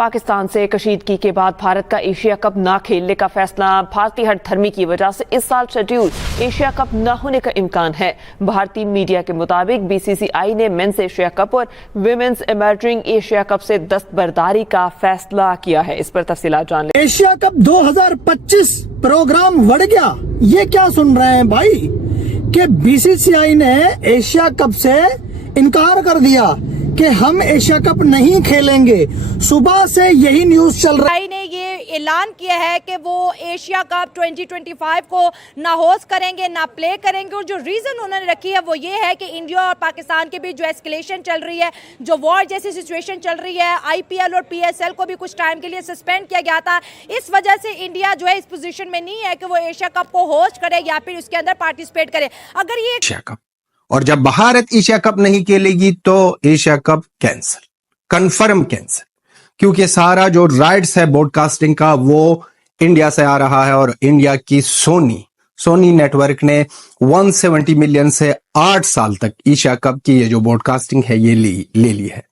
पाकिस्तान से कशीदगी के बाद भारत का एशिया कप न खेलने का फैसला भारतीय हठधर्मी की वजह से इस साल शेड्यूल एशिया कप न होने का इम्कान है। भारतीय मीडिया के मुताबिक बीसीसीआई ने मेंस एशिया कप और विमेंस इमर्जिंग एशिया कप से दस्तबरदारी का फैसला किया है। इस पर तफसीलात जान लें। एशिया कप 2025 प्रोग्राम बढ़ गया, ये क्या सुन रहे हैं भाई कि बीसीसीआई ने एशिया कप से इनकार कर दिया कि हम एशिया कप नहीं खेलेंगे। सुबह से यही न्यूज चल रहा है। ने ये ऐलान किया है कि वो एशिया कप 2025 को ना होस्ट करेंगे ना प्ले करेंगे, और जो रीजन उन्होंने रखी है वो ये है कि इंडिया और पाकिस्तान के बीच जो एस्केलेशन चल रही है, जो वॉर जैसी सिचुएशन चल रही है, आईपीएल और पीएसएल को भी कुछ टाइम के लिए सस्पेंड किया गया था। इस वजह से इंडिया जो है इस पोजीशन में नहीं है कि वो एशिया कप को होस्ट करे या फिर उसके अंदर पार्टिसिपेट करे। अगर ये एशिया कप और जब भारत एशिया कप नहीं खेलेगी तो Asia cup cancel, confirm cancel, क्योंकि सारा जो राइट्स है ब्रॉडकास्टिंग का वो इंडिया से आ रहा है और इंडिया की सोनी नेटवर्क ने 170 मिलियन से 8 साल तक एशिया कप की ये जो ब्रॉडकास्टिंग है ये ले ली है।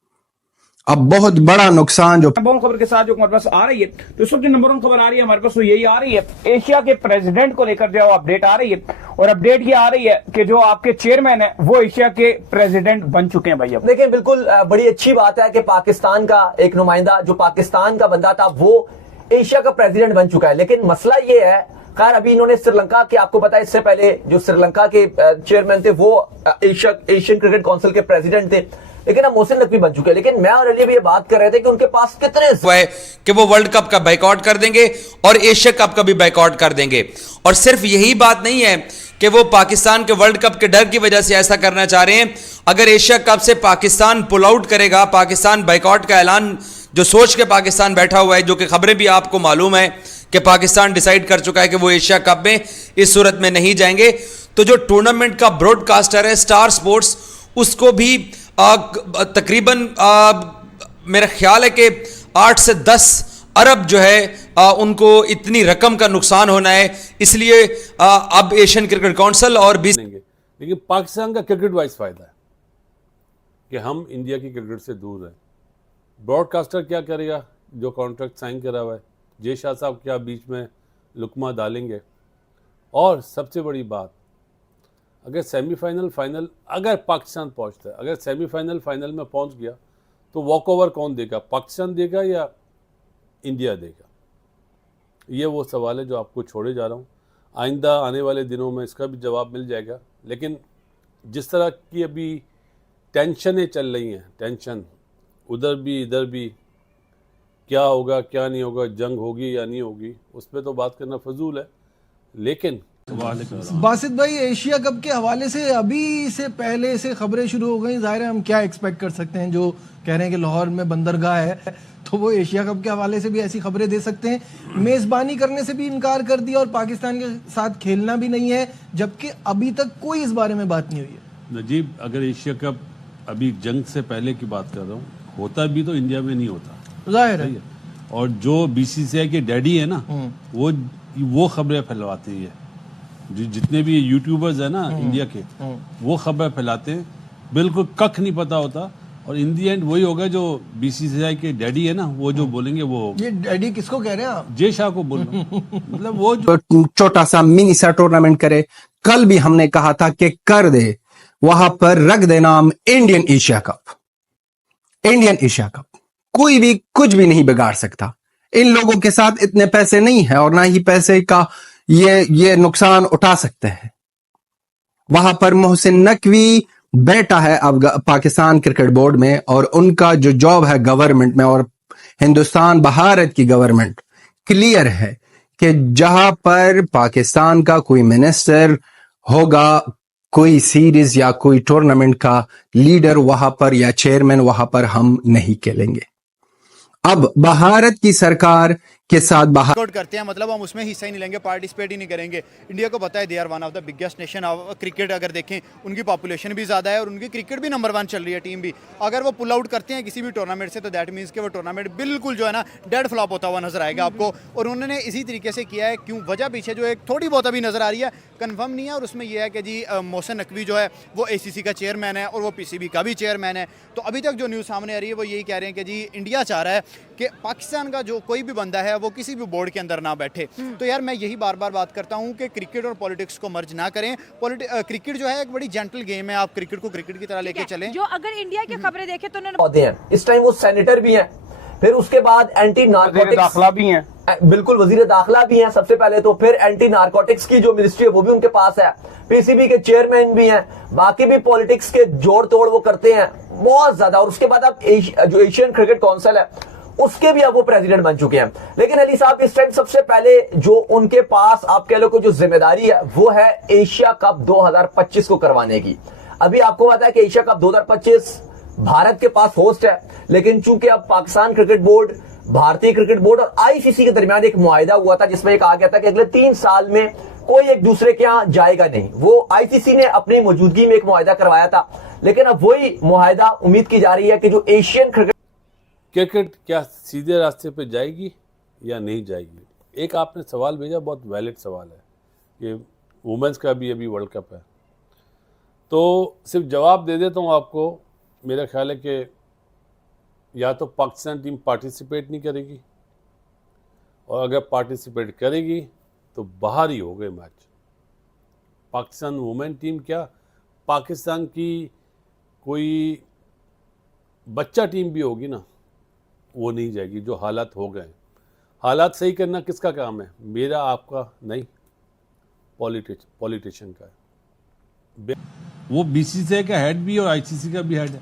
अब बहुत बड़ा नुकसान जो नंबर वन खबर के साथ जो हमारे पास आ रही है, तो इस वक्त जो नंबर वन खबर आ रही है हमारे पास वो यही आ रही है, एशिया के प्रेसिडेंट को लेकर जो अपडेट आ रही है, और अपडेट ये आ रही है कि जो आपके चेयरमैन है वो एशिया के प्रेसिडेंट बन चुके हैं। भाई अब देखिए, बिल्कुल बड़ी अच्छी बात है कि पाकिस्तान का एक नुमाइंदा जो पाकिस्तान का बंदा था वो एशिया का प्रेसिडेंट बन चुका है। लेकिन मसला ये है, खैर अभी इन्होंने श्रीलंका के, आपको पता है इससे पहले जो श्रीलंका के चेयरमैन थे वो एशियन क्रिकेट काउंसिल के प्रेसिडेंट थे, लेकिन अब मोहसिन नकवी बन चुके हैं। लेकिन मैं और अली भी ये बात कर रहे थे कि उनके पास कितने है कि वो वर्ल्ड कप का बाइकआउट कर देंगे और एशिया कप का भी बाइकआउट कर देंगे। और सिर्फ यही बात नहीं है कि वो पाकिस्तान के वर्ल्ड कप के डर की वजह से ऐसा करना चाह रहे हैं। अगर एशिया कप से पाकिस्तान पुल आउट करेगा, पाकिस्तान बाइकआउट का ऐलान जो सोच के पाकिस्तान बैठा हुआ है, जो कि खबरें भी आपको मालूम है कि पाकिस्तान डिसाइड कर चुका है कि वो एशिया कप में इस सूरत में नहीं जाएंगे, तो जो टूर्नामेंट का ब्रॉडकास्टर है स्टार स्पोर्ट्स, उसको भी तकरीबन मेरा ख्याल है कि 8 से 10 अरब जो है उनको इतनी रकम का नुकसान होना है। इसलिए अब एशियन क्रिकेट काउंसिल और लेकिन पाकिस्तान का क्रिकेट वाइज फायदा है कि हम इंडिया की क्रिकेट से दूर हैं। ब्रॉडकास्टर क्या करेगा? जो कॉन्ट्रैक्ट साइन करा हुआ है, जय शाह साहब क्या बीच में लुकमा डालेंगे? और सबसे बड़ी बात, अगर सेमीफाइनल फाइनल अगर पाकिस्तान पहुंचता है, अगर सेमीफाइनल फाइनल में पहुंच गया तो वॉक ओवर कौन देगा? पाकिस्तान देगा या इंडिया देगा? ये वो सवाल है जो आपको छोड़े जा रहा हूँ। आइंदा आने वाले दिनों में इसका भी जवाब मिल जाएगा। लेकिन जिस तरह की अभी टेंशनें चल रही हैं, टेंशन उधर भी इधर भी, क्या होगा क्या नहीं होगा, जंग होगी या नहीं होगी, उस पर तो बात करना फजूल है। लेकिन बासित भाई, एशिया कप के हवाले से अभी से पहले से खबरें शुरू हो गई, जाहिर है हम क्या एक्सपेक्ट कर सकते हैं? जो कह रहे हैं कि लाहौर में बंदरगाह है तो वो एशिया कप के हवाले से भी ऐसी खबरें दे सकते हैं। मेजबानी करने से भी इनकार कर दिया और पाकिस्तान के साथ खेलना भी नहीं है, जबकि अभी तक कोई इस बारे में बात नहीं हुई है। नजीब, अगर एशिया कप अभी जंग से पहले की बात कर रहा हूँ, होता भी तो इंडिया में नहीं होता, जाहिर है। और जो बीसीसीआई के डैडी है ना, वो खबरें फैलवाते हैं। जितने भी यूट्यूबर्स है ना इंडिया के, वो खबर फैलाते हैं, बिल्कुल कख नहीं पता होता। और इन दी एंड वही होगा जो बीसीसीआई के डैडी है ना, वो जो बोलेंगे वो। ये डैडी किसको कह रहे हैं आप? जय शाह को बोल रहा हूं। मतलब वो छोटा सा मिनी सा टूर्नामेंट करे। कल भी हमने कहा था कि कर दे, वहां पर रख दे नाम Indian Asia cup. Indian Asia cup कोई भी कुछ भी नहीं बिगाड़ सकता। इन लोगों के साथ इतने पैसे नहीं है और ना ही पैसे का ये नुकसान उठा सकते हैं। वहां पर मोहसिन नकवी बैठा है अब पाकिस्तान क्रिकेट बोर्ड में, और उनका जो जॉब है गवर्नमेंट में, और हिंदुस्तान भारत की गवर्नमेंट क्लियर है कि जहां पर पाकिस्तान का कोई मिनिस्टर होगा, कोई सीरीज या कोई टूर्नामेंट का लीडर वहां पर या चेयरमैन, वहां पर हम नहीं खेलेंगे। अब भारत की सरकार के साथ बाहर बोयकॉट करते हैं, मतलब हम उसमें हिस्सा ही नहीं लेंगे, पार्टिसिपेट ही नहीं करेंगे। इंडिया को पता है they are one of the biggest nation of cricket. अगर देखें उनकी पॉपुलेशन भी ज़्यादा है और उनकी क्रिकेट भी नंबर 1 चल रही है, टीम भी। अगर वो पुल आउट करते हैं किसी भी टूर्नामेंट से तो दैट मीन्स कि वो टूर्नामेंट बिल्कुल जो है ना डेड फ्लॉप होता हुआ नजर आएगा आपको। और उन्होंने इसी तरीके से किया है। क्यों वजह पीछे जो एक थोड़ी बहुत अभी नजर आ रही है, कन्फर्म नहीं है, और उसमें यह है कि जी मोहसिन नकवी जो है वो ACC का चेयरमैन है और वो PCB का भी चेयरमैन है। तो अभी तक जो न्यूज़ सामने आ रही है वो यही कह रहे हैं कि जी इंडिया चाह रहा है कि पाकिस्तान का जो कोई भी बंदा है वो किसी भी बोर्ड के अंदर ना बैठे। तो यार मैं यही बार बार बात करता हूँ कि क्रिकेट और पॉलिटिक्स को मर्ज ना करें। क्रिकेट जो है एक बड़ी जेंटल गेम है, आप क्रिकेट को क्रिकेट की तरह लेके चलें। जो अगर इंडिया की खबरें देखें तो उन्होंने पौधे हैं, इस टाइम वो सेनेटर भी हैं, फिर उसके बाद एंटी नारकोटिक्स दाखिला भी हैं, बिल्कुल वजीर दाखिला भी हैं सबसे पहले तो, फिर एंटी नारकोटिक्स की जो मिनिस्ट्री है वो भी उनके पास है, PCB के चेयरमैन भी हैं, बाकी भी पॉलिटिक्स के जोड़ तोड़ वो करते हैं बहुत ज्यादा। और उसके बाद अब जो एशियन क्रिकेट काउंसिल है उसके भी अब वो प्रेसिडेंट बन चुके हैं। लेकिन अली साहब इस टाइम सबसे पहले जो उनके पास आप कह लो कि जो जिम्मेदारी है वो है एशिया कप 2025 को करवाने की। अभी आपको पता है कि एशिया कप 2025 भारत के पास होस्ट है, लेकिन चूंकि अब पाकिस्तान क्रिकेट बोर्ड, भारतीय क्रिकेट बोर्ड और ICC के दरमियान एक मुआहिदा हुआ था जिसमें कहा गया था कि अगले 3 साल में कोई एक दूसरे के यहां जाएगा नहीं। वो ICC ने अपनी मौजूदगी में एक मुआहिदा करवाया था, लेकिन अब वही मुआहिदा उम्मीद की जा रही है कि जो एशियन क्रिकेट क्या सीधे रास्ते पे जाएगी या नहीं जाएगी। एक आपने सवाल भेजा, बहुत वैलिड सवाल है। ये वुमेंस का भी अभी वर्ल्ड कप है, तो सिर्फ जवाब दे देता हूँ आपको। मेरा ख्याल है कि या तो पाकिस्तान टीम पार्टिसिपेट नहीं करेगी, और अगर पार्टिसिपेट करेगी तो बाहर ही हो गए मैच। पाकिस्तान वुमेन टीम क्या, पाकिस्तान की कोई बच्चा टीम भी होगी ना, वो नहीं जाएगी। जो हालात हो गए, हालात सही करना किसका काम है? मेरा, आपका नहीं, पॉलिटिशियन का है। वो BCCI का हेड भी और ICC का भी हेड है।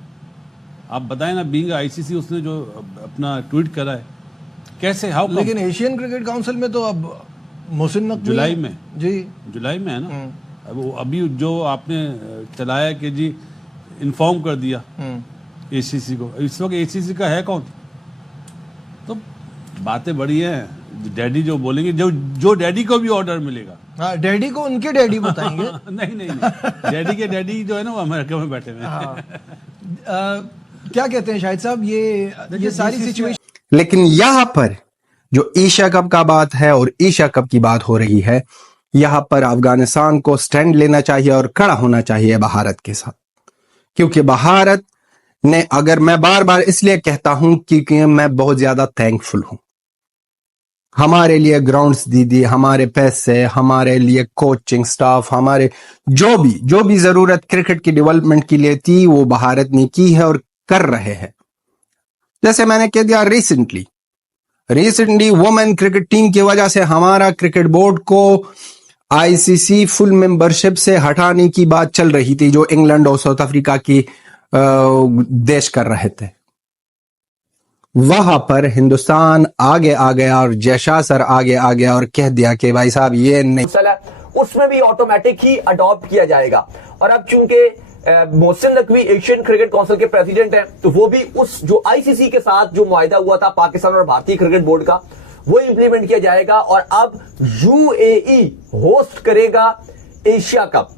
आप बताएं ना, बीइंग ICC उसने जो अपना ट्वीट करा है, कैसे, हाउ? लेकिन एशियन क्रिकेट काउंसिल में तो अब मोहसिन नकवी जुलाई में, जी जुलाई में है ना। अब वो अभी जो आपने चलाया कि जी इन्फॉर्म कर दिया ACC को, इस वक्त ACC का है कौन? तो बातें बड़ी हैं। डैडी जो बोलेंगे, जो डैडी को भी ऑर्डर मिलेगा। हाँ, डैडी को उनके डैडी बताएंगे। नहीं, डैडी के डैडी जो है ना वो अमेरिका में बैठे हुए हैं। हाँ। क्या कहते हैं शाहिद साहब, ये सारी सिचुएशन। लेकिन यहां पर जो एशिया कप का बात है और एशिया कप की बात हो रही है, यहां पर अफगानिस्तान को स्टैंड लेना चाहिए और खड़ा होना चाहिए भारत के साथ। क्योंकि भारत ने, अगर मैं बार बार इसलिए कहता हूं क्योंकि मैं बहुत ज्यादा थैंकफुल हूं, हमारे लिए ग्राउंड्स दी, हमारे पैसे, हमारे लिए कोचिंग स्टाफ, हमारे जो भी जरूरत क्रिकेट की डेवलपमेंट के लिए थी वो भारत ने की है और कर रहे हैं। जैसे मैंने कह दिया, रिसेंटली वुमेन क्रिकेट टीम की वजह से हमारा क्रिकेट बोर्ड को ICC फुल मेंबरशिप से हटाने की बात चल रही थी, जो इंग्लैंड और साउथ अफ्रीका की देश कर रहे थे। वहां पर हिंदुस्तान आगे आ गया और जयशाह सर आगे आ गया और कह दिया कि भाई साहब ये नहीं, उसमें भी ऑटोमेटिक ही अडॉप्ट किया जाएगा। और अब चूंकि Mohsin Naqvi Asian cricket council के प्रेसिडेंट हैं, तो वो भी उस जो ICC के साथ जो मुआहिदा हुआ था पाकिस्तान और भारतीय क्रिकेट बोर्ड का, वो इंप्लीमेंट किया जाएगा। और अब UAE होस्ट करेगा एशिया कप,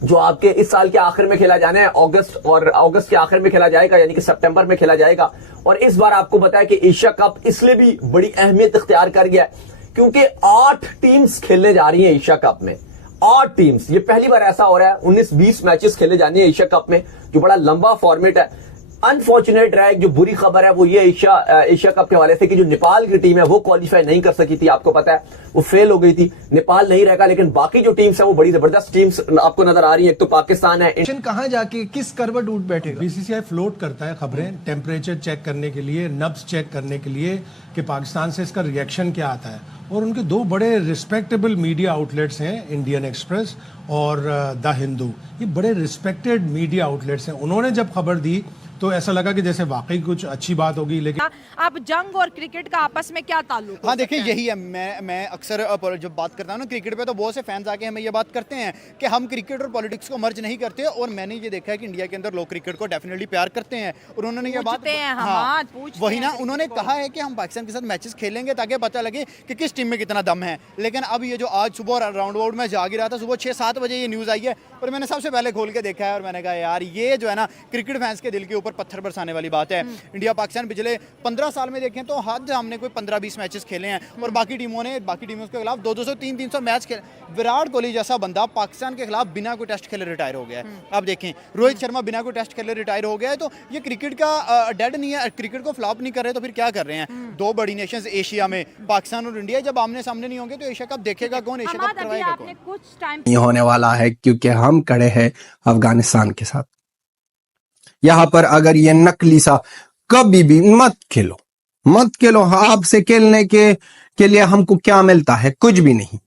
जो आपके इस साल के आखिर में खेला जाना है, अगस्त के आखिर में खेला जाएगा, यानी कि सितंबर में खेला जाएगा। और इस बार आपको पता है कि एशिया कप इसलिए भी बड़ी अहमियत इख्तियार कर गया है क्योंकि 8 टीम्स खेलने जा रही हैं एशिया कप में। 8 टीम्स, ये पहली बार ऐसा हो रहा है। 19-20 मैचेस खेले जाने हैं एशिया कप में, जो बड़ा लंबा फॉर्मेट है। अनफॉर्चुनेट रहा है, जो बुरी खबर है वो ये एशिया कप के हवाले से कि जो नेपाल की टीम है वो क्वालिफाई नहीं कर सकी थी, आपको पता है वो फेल हो गई थी। नेपाल नहीं रहेगा, लेकिन बाकी जो टीम्स है वो बड़ी जबरदस्त टीम्स आपको नजर आ रही है। एक तो पाकिस्तान है। कहां जाके किस करवट उठ बैठेगा? BCCI फ्लोट करता है खबरें, टेम्परेचर चेक करने के लिए, नब्ज चेक करने के लिए कि पाकिस्तान से इसका रिएक्शन क्या आता है। और उनके 2 बड़े रिस्पेक्टेबल मीडिया आउटलेट्स हैं, इंडियन एक्सप्रेस और द हिंदू। ये बड़े रिस्पेक्टेड मीडिया आउटलेट्स हैं। उन्होंने जब खबर दी तो ऐसा लगा कि जैसे वाकई कुछ अच्छी बात होगी, लेकिन अब जंग और क्रिकेट का आपस में क्या ताल्लुक? हाँ देखिए, यही है, मैं अक्सर जब बात करता हूँ ना क्रिकेट पे, तो बहुत से फैंस आके हमें ये बात करते हैं कि हम क्रिकेट और पॉलिटिक्स को मर्ज नहीं करते, और मैंने ये देखा है कि इंडिया के अंदर लोग क्रिकेट को डेफिनेटली प्यार करते हैं, और उन्होंने ये बात वही ना, उन्होंने कहा है कि हम पाकिस्तान के साथ मैचेस खेलेंगे ताकि पता लगे कि किस टीम में कितना दम है। लेकिन अब ये जो आज सुबह राउंड अबाउट में जाग रहा था, सुबह 6-7 बजे ये न्यूज़ आई है, और मैंने सबसे पहले खोल के देखा है, और मैंने कहा यार ये जो है ना क्रिकेट फैंस के दिल के ऊपर पत्थर बरसाने वाली बात है। इंडिया पाकिस्तान पिछले 15 साल में देखें तो हद हमने कोई 15-20 मैचेस खेले हैं, और बाकी टीमों के खिलाफ 200 300 मैच खेले। विराट कोहली जैसा बंदा पाकिस्तान के खिलाफ बिना कोई टेस्ट खेले रिटायर हो गया है। अब देखें, रोहित शर्मा बिना कोई टेस्ट खेले रिटायर हो गया है, तो ये क्रिकेट का डेड नहीं है, क्रिकेट को फ्लॉप नहीं कर रहे तो फिर क्या कर रहे हैं? दो बड़ी नेशंस एशिया में, पाकिस्तान और इंडिया, जब आमने सामने नहीं होंगे तो एशिया कप देखेगा कौन, एशिया कप करवाएगा कौन? कुछ टाइम नहीं होने वाला है, क्योंकि हम खड़े हैं अफगानिस्तान के साथ। यहां पर अगर ये नकली सा कभी भी मत खेलो। आपसे खेलने के लिए हमको क्या मिलता है? कुछ भी नहीं।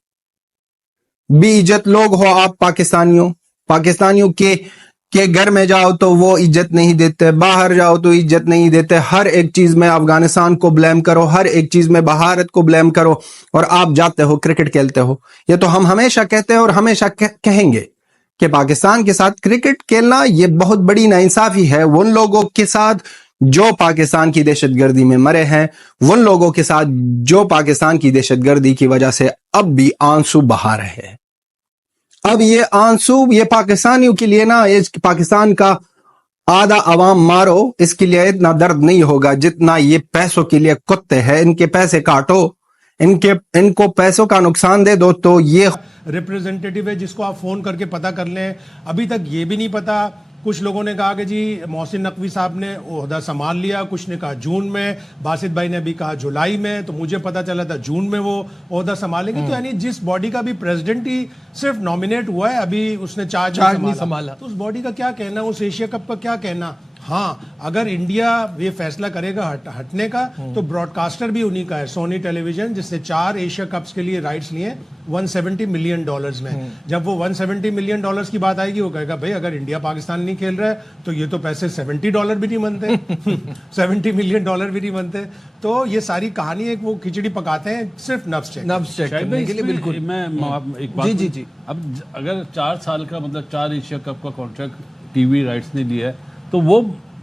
बेइज्जत लोग हो आप पाकिस्तानियों के घर में जाओ तो वो इज्जत नहीं देते, बाहर जाओ तो इज्जत नहीं देते। हर एक चीज में अफगानिस्तान को ब्लेम करो, हर एक चीज में भारत को ब्लेम करो, और आप जाते हो क्रिकेट खेलते हो। ये तो हम हमेशा कहते हैं और हमेशा कहेंगे कि पाकिस्तान के साथ क्रिकेट खेलना ये बहुत बड़ी नाइंसाफी है उन लोगों के साथ जो पाकिस्तान की दहशतगर्दी में मरे हैं, उन लोगों के साथ जो पाकिस्तान की दहशतगर्दी की वजह से अब भी आंसू बहा रहे हैं। अब ये आंसू ये पाकिस्तानियों के लिए ना, ये पाकिस्तान का आधा अवाम मारो, इसके लिए इतना दर्द नहीं होगा जितना ये पैसों के लिए कुत्ते हैं। इनके पैसे काटो, इनको पैसों का नुकसान दे दो, तो ये रिप्रेजेंटेटिव है जिसको आप फोन करके पता कर लें। अभी तक ये भी नहीं पता। कुछ लोगों ने कहा कि जी मोहसिन नकवी साहब ने ओहदा संभाल लिया, कुछ ने कहा जून में, बासित भाई ने भी कहा जुलाई में, तो मुझे पता चला था जून में वो ओहदा संभालेंगे। तो यानी जिस बॉडी का भी प्रेसिडेंट ही सिर्फ नॉमिनेट हुआ है, अभी उसने चार्ज नहीं संभाला, तो उस बॉडी का क्या कहना, उस एशिया कप का क्या कहना? हाँ, अगर इंडिया ये फैसला करेगा हटने का, तो ब्रॉडकास्टर भी उन्हीं का है, सोनी टेलीविजन, जिससे 4 एशिया कप्स के लिए राइट्स लिए $170 मिलियन में। जब वो $170 मिलियन की बात आएगी, वो कहेगा भाई अगर इंडिया पाकिस्तान नहीं खेल रहा है तो ये तो पैसे $70 भी नहीं बनते $70 मिलियन भी नहीं बनते। तो ये सारी कहानी एक वो खिचड़ी पकाते हैं सिर्फ नब्ज चेक करने के लिए। बिल्कुल, मैं एक बात जी अब अगर 4 साल का मतलब 4 एशिया कप का कॉन्ट्रैक्ट टीवी राइट्स ने लिया है, तो वो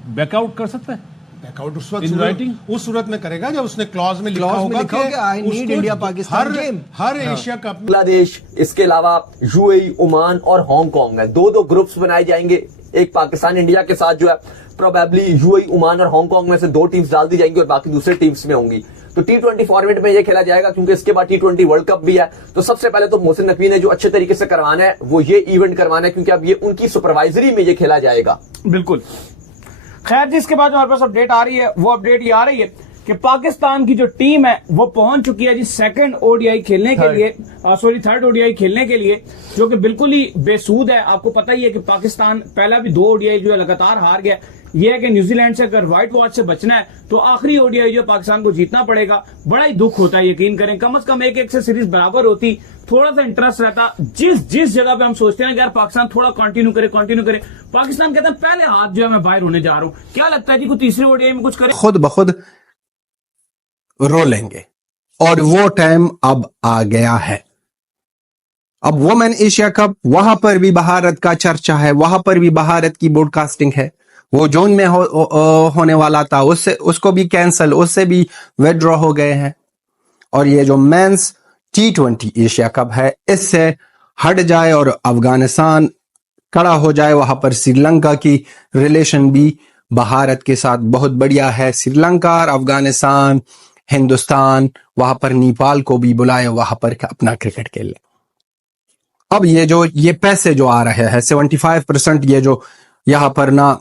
बैकआउट कर सकता है। बैकआउट उस सूरत में करेगा जब उसने क्लॉज में लिखा होगा कि I need India Pakistan game her Asia cup. Bangladesh, इसके अलावा यूएई, ओमान और हांगकांग में 2-2 ग्रुप्स बनाए जाएंगे। एक पाकिस्तान इंडिया के साथ जो है प्रोबेबली यूएई, ओमान और हांगकांग में से 2 टीम्स डाल दी जाएंगी और बाकी दूसरे टीम्स में होंगी। तो T20 फॉर्मेट में ये खेला जाएगा, क्योंकि इसके बाद T20 वर्ल्ड कप भी है। तो सबसे पहले तो मोहसिन नकवी ने जो अच्छे तरीके से करवाना है वो ये इवेंट करवाना है, क्योंकि अब ये उनकी सुपरवाइजरी में ये खेला जाएगा। बिल्कुल। खैर, जिसके बाद हमारे पास अपडेट आ रही है, वो अपडेट ये आ रही है कि पाकिस्तान की जो टीम है वो पहुंच चुकी है जी थर्ड ओडीआई खेलने के लिए, जो कि बिल्कुल ही बेसूद है। आपको पता ही है कि पाकिस्तान पहला भी 2 ओडीआई जो है लगातार हार गया। यह है कि न्यूजीलैंड से अगर व्हाइट वॉच से बचना है तो आखिरी ओडीआई जो पाकिस्तान को जीतना पड़ेगा। बड़ा ही दुख होता है, यकीन करें। कम से कम 1-1 से सीरीज बराबर होती, थोड़ा सा इंटरेस्ट रहता। जिस जगह पे हम सोचते हैं कि यार पाकिस्तान थोड़ा कंटिन्यू करे, पाकिस्तान कहता है पहले हाथ जो है मैं बाहर होने जा रहा हूं। क्या लगता है कि कोई तीसरे ओडीआई में कुछ करे, खुद ब खुद रो लेंगे। और वो टाइम अब आ गया है। अब वुमेन एशिया कप, वहां पर भी भारत का चर्चा है, वहां पर भी भारत की ब्रॉडकास्टिंग है। वो जून में होने वाला था, उसको भी कैंसिल, उससे भी विड्रॉ हो गए हैं। और ये जो मेंस T20 एशिया कप है, इससे हट जाए और अफगानिस्तान खड़ा हो जाए। वहां पर श्रीलंका की रिलेशन भी भारत के साथ बहुत बढ़िया है। श्रीलंका और अफगानिस्तान, हिंदुस्तान, वहां पर नेपाल को भी बुलाए, वहां पर अपना क्रिकेट खेले। अब ये पैसे जो आ रहे हैं 75%, ये जो यहाँ पर ना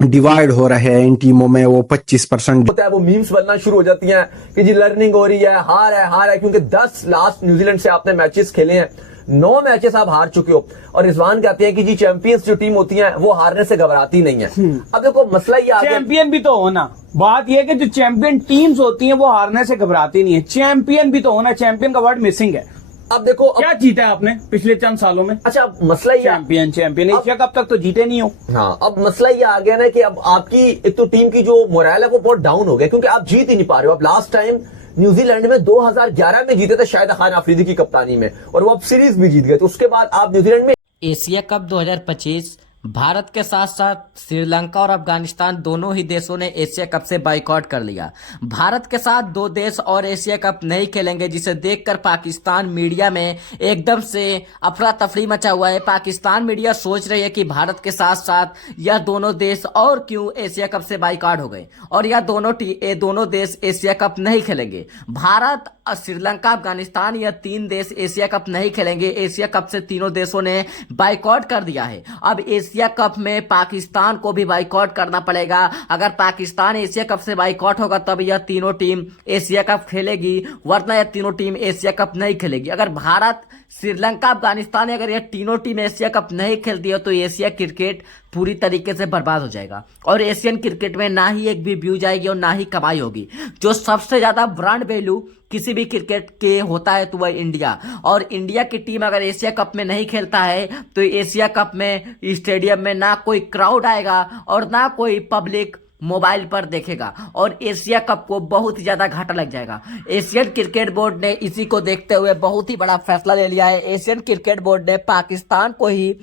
डिवाइड हो रहे हैं इन टीमों में, वो 25% होता है। वो मीम्स बनना शुरू हो जाती हैं कि जी लर्निंग हो रही है, हार है, क्योंकि 10 लास्ट न्यूजीलैंड से आपने मैचेस खेले हैं, 9 मैचेस आप हार चुके हो। और रिजवान कहते हैं कि जी चैंपियंस जो टीम होती है वो हारने से घबराती नहीं है। अब देखो मसला ये आ गया, चैंपियन भी तो होना। बात यह है कि जो चैंपियन टीम्स होती हैं वो हारने से घबराती नहीं है, चैंपियन भी तो होना। चैंपियन का वर्ड मिसिंग है। अब देखो क्या जीता है आपने पिछले चंद सालों में? अच्छा मसला ये चैंपियन एशिया कप तक तो जीते नहीं हो। हाँ, अब मसला ये आ गया ना कि अब आपकी एक तो टीम की जो मोरल है वो बहुत डाउन हो गया, क्योंकि आप जीत ही नहीं पा रहे हो। अब लास्ट टाइम न्यूजीलैंड में 2011 में जीते थे शाहिद खान अफरीदी की कप्तानी में, और वो अब सीरीज भी जीत गए। तो उसके बाद आप न्यूजीलैंड में एशिया कप 2025 भारत के साथ साथ श्रीलंका और अफगानिस्तान दोनों ही देशों ने एशिया कप से बाइकआउट कर लिया। भारत के साथ 2 देश और एशिया कप नहीं खेलेंगे, जिसे देखकर पाकिस्तान मीडिया में एकदम से अफरा तफरी मचा हुआ है। पाकिस्तान मीडिया सोच रही है कि भारत के साथ साथ यह दोनों देश और क्यों एशिया कप से बाइकआउट हो गए और यह दोनों देश एशिया कप नहीं खेलेंगे। भारत, श्रीलंका, अफगानिस्तान यह 3 देश एशिया कप नहीं खेलेंगे। एशिया कप से तीनों देशों ने बाइकआउट कर दिया है। अब एशिया कप में पाकिस्तान को भी बाइकआउट करना पड़ेगा। अगर पाकिस्तान एशिया कप से बाइकआउट होगा तब यह तीनों टीम एशिया कप खेलेगी, वरना यह तीनों टीम एशिया कप नहीं खेलेगी। अगर भारत, श्रीलंका, अफगानिस्तान अगर ये तीनों टीम एशिया कप नहीं खेलती है तो एशिया क्रिकेट पूरी तरीके से बर्बाद हो जाएगा और एशियन क्रिकेट में ना ही एक भी व्यू जाएगी और ना ही कमाई होगी। जो सबसे ज्यादा ब्रांड वैल्यू किसी भी क्रिकेट के होता है तो वह इंडिया, और इंडिया की टीम अगर एशिया कप में नहीं खेलता है तो एशिया कप में स्टेडियम में ना कोई क्राउड आएगा और ना कोई पब्लिक मोबाइल पर देखेगा और एशिया कप को बहुत ही ज्यादा घाटा लग जाएगा। एशियन क्रिकेट बोर्ड ने इसी को देखते हुए बहुत ही बड़ा फैसला ले लिया है। एशियन क्रिकेट बोर्ड ने पाकिस्तान को ही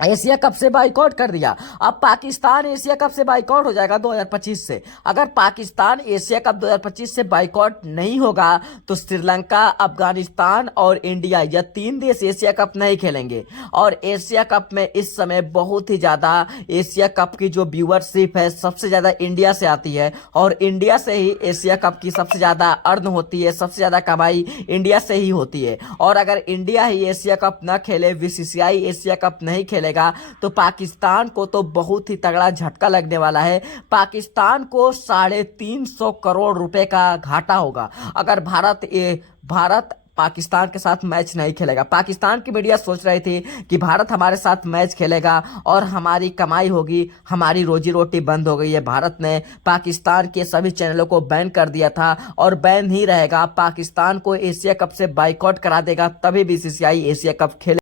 एशिया कप से बाइकआउट कर दिया। अब पाकिस्तान एशिया कप से बाइकआउट हो जाएगा 2025 से। अगर पाकिस्तान एशिया कप 2025 से बाइकआउट नहीं होगा तो श्रीलंका, अफगानिस्तान और इंडिया यह 3 देश एशिया कप नहीं खेलेंगे। और एशिया कप में इस समय बहुत ही ज्यादा एशिया कप की जो व्यूअरशिप है सबसे ज्यादा इंडिया से आती है और इंडिया से ही एशिया कप की सबसे ज्यादा अर्न होती है, सबसे ज्यादा कमाई इंडिया से ही होती है। और अगर इंडिया ही एशिया कप न खेले, बीसीसीआई एशिया कप नहीं खेले तो पाकिस्तान को तो बहुत ही तगड़ा झटका लगने वाला है। पाकिस्तान को 350 करोड़ रुपए का घाटा होगा अगर भारत पाकिस्तान के साथ मैच नहीं खेलेगा। पाकिस्तान की मीडिया सोच रही थी कि भारत हमारे साथ मैच खेलेगा और हमारी कमाई होगी, हमारी रोजी रोटी बंद हो गई है। भारत ने पाकिस्तान के सभी चैनलों को बैन कर दिया था और बैन ही रहेगा। पाकिस्तान को एशिया कप से बाइकआउट करा देगा तभी बीसीसीआई एशिया कप खेले।